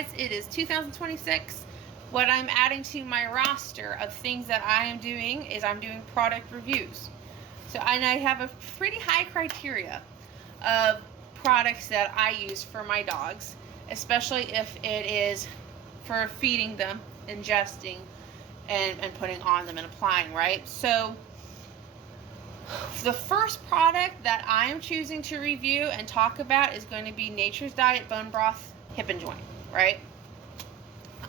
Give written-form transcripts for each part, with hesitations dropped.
guys, it is 2026. What I'm adding to my roster of things that I am doing is I'm doing product reviews. And I have a pretty high criteria of products that I use for my dogs, especially if it is for feeding them, ingesting, and putting on them and applying, right? So the first product that I'm choosing to review and talk about is going to be Nature's Diet Bone Broth Hip and Joint, right?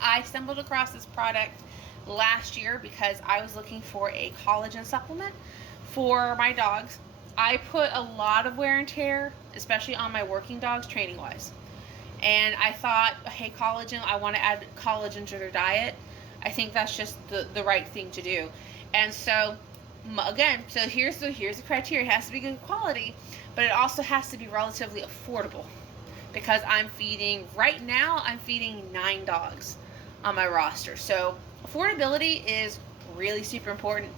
I stumbled across this product last year because I was looking for a collagen supplement for my dogs. I put a lot of wear and tear, especially on my working dogs, training wise. And I thought, hey, collagen, I want to add collagen to their diet. I think that's just the right thing to do. And so, again, so here's the criteria. It has to be good quality, but it also has to be relatively affordable, because right now I'm feeding 9 dogs on my roster. So affordability is really super important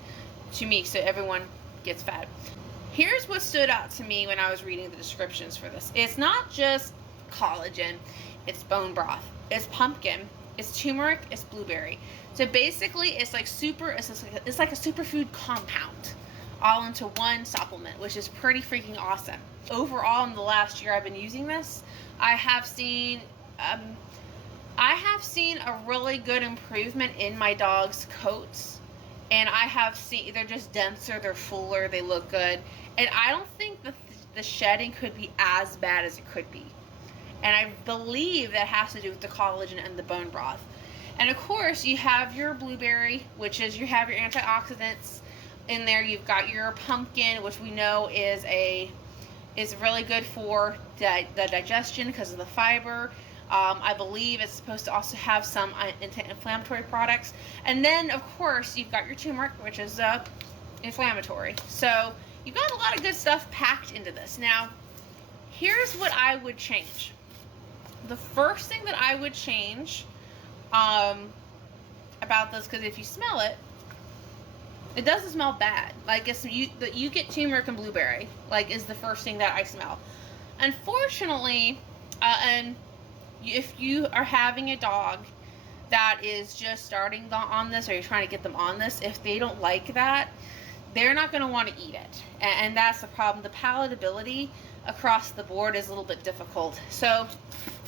to me, so everyone gets fed. Here's what stood out to me when I was reading the descriptions for this. It's not just collagen, it's bone broth, it's pumpkin, it's turmeric, it's blueberry. So basically it's like a superfood compound all into one supplement, which is pretty freaking awesome. Overall, in the last year I've been using this, I have seen a really good improvement in my dog's coats, and I have seen they're just denser, they're fuller, they look good, and I don't think the shedding could be as bad as it could be. And I believe that has to do with the collagen and the bone broth. And of course, you have your blueberry, which is you have your antioxidants in there. You've got your pumpkin, which we know is really good for the digestion because of the fiber. I believe it's supposed to also have some anti-inflammatory products. And then, of course, you've got your turmeric, which is inflammatory. So you've got a lot of good stuff packed into this. Now, here's what I would change. The first thing that I would change about this, because if you smell it, it doesn't smell bad. Like, you get turmeric and blueberry, like, is the first thing that I smell. Unfortunately, and if you are having a dog that is just starting on this, or you're trying to get them on this, if they don't like that, they're not going to want to eat it. And that's the problem. The palatability across the board is a little bit difficult. So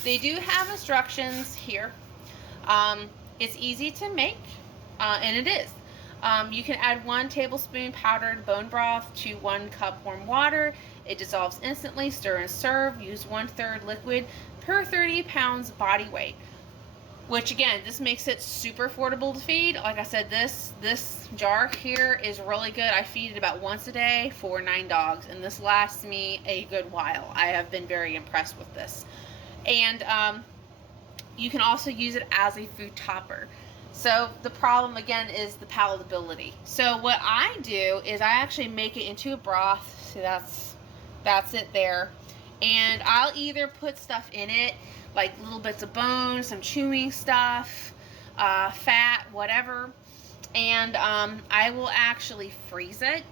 they do have instructions here. It's easy to make, and it is. You can add 1 tablespoon powdered bone broth to 1 cup warm water. It dissolves instantly. Stir and serve. Use 1/3 liquid per 30 pounds body weight. Which, again, this makes it super affordable to feed. Like I said, this jar here is really good. I feed it about once a day for 9 dogs, and this lasts me a good while. I have been very impressed with this. And you can also use it as a food topper. So the problem, again, is the palatability. So what I do is I actually make it into a broth. So that's it there. And I'll either put stuff in it, like little bits of bone, some chewing stuff, fat, whatever. And I will actually freeze it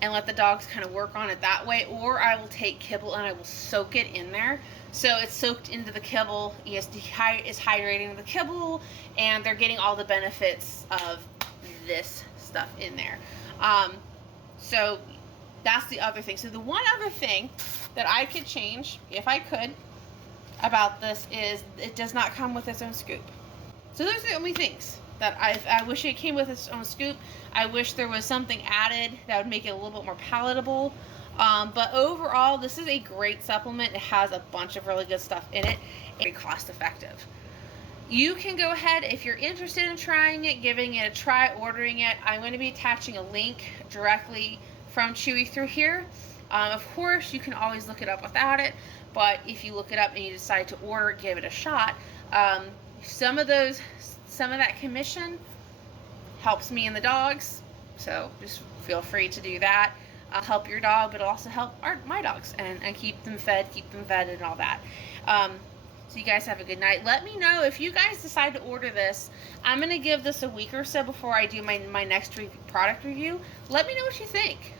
and let the dogs kind of work on it that way. Or I will take kibble and I will soak it in there. So it's soaked into the kibble, it's hydrating the kibble, and they're getting all the benefits of this stuff in there. So that's the other thing. So the one other thing that I could change, if I could, about this is it does not come with its own scoop. So those are the only things that I wish it came with its own scoop. I wish there was something added that would make it a little bit more palatable. But overall, this is a great supplement. It has a bunch of really good stuff in it. It's very cost effective. You can go ahead, if you're interested in trying it, giving it a try, ordering it. I'm going to be attaching a link directly from Chewy through here. Of course, you can always look it up without it, but if you look it up and you decide to order it, give it a shot. Some of that commission helps me and the dogs, so just feel free to do that. Help your dog, but it'll also help my dogs and keep them fed and all that. So you guys have a good night. Let me know if you guys decide to order this. I'm going to give this a week or so before I do my next product review. Let me know what you think.